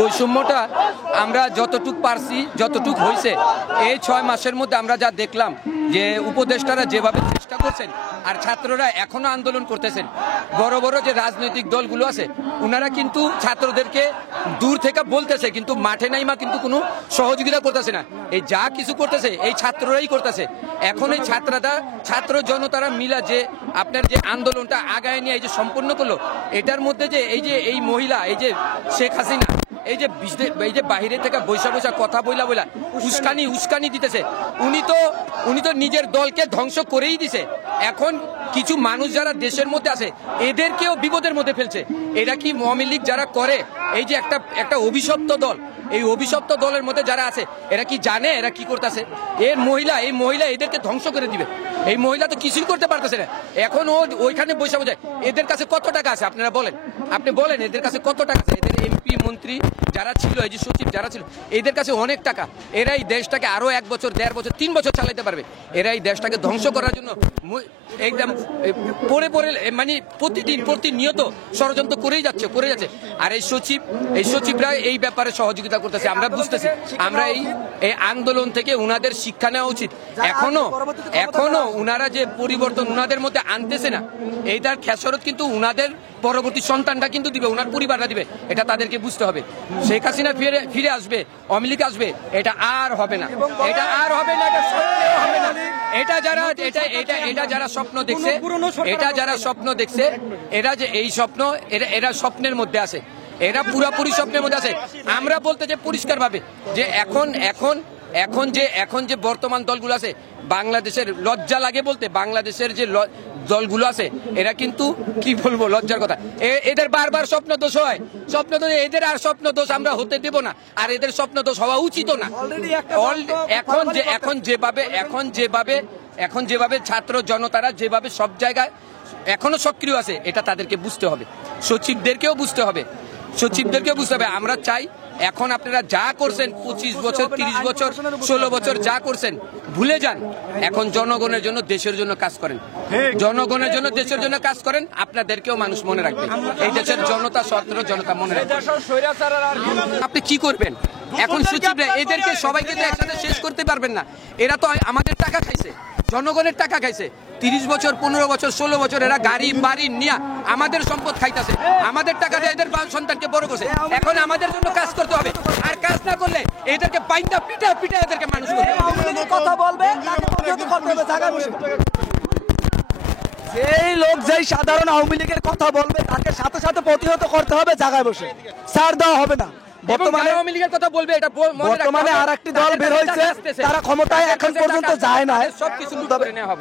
বৈষম্যটা আমরা যতটুক পারছি যতটুক হয়েছে এই 6 মাসের মধ্যে আমরা যা দেখলাম যে উপদেষ্টারা যেভাবে চেষ্টা করছেন আর ছাত্ররা এখনো আন্দোলন করতেছেন। বড় বড় যে রাজনৈতিক দলগুলো আছে ওনারা কিন্তু ছাত্রদেরকে দূর থেকে বলতেছে, কিন্তু মাঠে নাইমা কিন্তু কোনো সহযোগিতা করতেছে না। এই যা কিছু করতেছে এই ছাত্ররাই করতেছে। এখন এই ছাত্র জনতারা মিলা যে আপনার যে আন্দোলনটা আগায় নিয়ে এই যে সম্পূর্ণ করলো, এটার মধ্যে যে এই মহিলা এই যে শেখ হাসিনা এই যে বাহিরে থেকে বৈশা কথা বইলা উস্কানি দিতেছে, উনি তো নিজের দলকে ধ্বংস করেই দিছে। এখন কিছু মানুষ যারা দেশের মধ্যে আছে এদেরকেও বিপদের মধ্যে ফেলছে। এরা কি আওয়ামী লীগ যারা করে এই যে একটা অভিশপ্ত দল, এই অভিশপ্ত দলের মধ্যে যারা আছে এরা কি জানে এরা কি করতেছে? এই মহিলা এদেরকে ধ্বংস করে দিবে। এই মহিলা তো কিছুই করতে পারতেছে না। এখন ও ওইখানে বসে এদের কাছে কত টাকা আছে আপনারা বলেন, আপনি বলেন এদের কাছে কত টাকা আছে? এদের এমপি মন্ত্রী যারা ছিল, এই যে সচিব যারা ছিল, এদের কাছে অনেক টাকা। এরা এই দেশটাকে আরো 1 বছর 1.5 বছর 3 বছর চালাইতে পারবে। এরা এই দেশটাকে ধ্বংস করার জন্য একদম পরে মানে প্রতিনিয়ত ষড়যন্ত্র করেই যাচ্ছে। আর এই সচিবরা এই ব্যাপারে সহযোগিতা করতেছে। আমরা বুঝতেছি, আমরা এই আন্দোলন থেকে উনাদের শিক্ষা নেওয়া উচিত। এখনো উনারা যে পরিবর্তন উনাদের মধ্যে আনতেছে না, এইটার খেসারত কিন্তু উনাদের পরবর্তী সন্তানটা কিন্তু দিবে, উনার পরিবারটা দিবে। এটা তাদেরকে বুঝতে হবে। শেখ হাসিনা ফিরে আসবে, আওয়ামী লীগ আসবে, এটা আর হবে না, এটা আর হবে না, এটা সত্যিই হবে না। এটা যারা স্বপ্ন দেখছে, এরা যে এই স্বপ্ন এরা স্বপ্নের মধ্যে আছে, এরা পুরোপুরি স্বপ্নের মধ্যে আছে। আমরা বলতে যে পরিষ্কার ভাবে যে এখন যে বর্তমান দলগুলো আছে, বাংলাদেশের লজ্জা লাগে বলতে, বাংলাদেশের যে দলগুলো আছে এরা কিন্তু কি বলবো, লজ্জার কথা। এদের বারবার স্বপ্ন দোষ হয়, এদের আর স্বপ্ন দোষ আমরা হতে দেব না, আর এদের স্বপ্ন দোষ হওয়া উচিত না। এখন যেভাবে ছাত্র জনতারা যেভাবে সব জায়গায় এখনো সক্রিয় আছে, এটা তাদেরকে বুঝতে হবে, সচিবদেরকেও বুঝতে হবে। আমরা চাই এখন আপনারা যা করছেন 25 বছর 30 বছর 16 বছর যা করছেন ভুলে যান। এখন জনগণের জন্য দেশের জন্য কাজ করেন, জনগণের জন্য দেশের জন্য কাজ করেন। আপনাদেরকেও মানুষ মনে রাখবে, এই দেশের জনতা মনে রাখবে। আপনি কি করবেন এখন? সচিবরা এদেরকে সবাইকে তো একসাথে শেষ করতে পারবেন না। এরা তো আমাদের টাকা খাইছে, জনগণের টাকা খাইছে। 30 বছর 15 বছর 16 বছর এরা গাড়ি বাড়ি নিয়ে আমাদের সম্পদ খাইতেছে, আমাদের টাকা দিয়ে এদের সন্তানকে বড় করছে। এখন আমাদের জন্য কাজ করতে হবে, আর কাজ না করলে এদেরকে বাইন্দা পিটা এদেরকে মানুষ কথা বলবে। যেই লোক যেই সাধারণ আওয়ামী লীগের কথা বলবে তাকে সাথে সাথে প্রতিহত করতে হবে, জায়গায় বসে ছাড় দেওয়া হবে না। বর্তমানে আর একটি দল বের হয়েছে, তারা ক্ষমতায় এখন পর্যন্ত যায় না, সবকিছু নেওয়া হবে।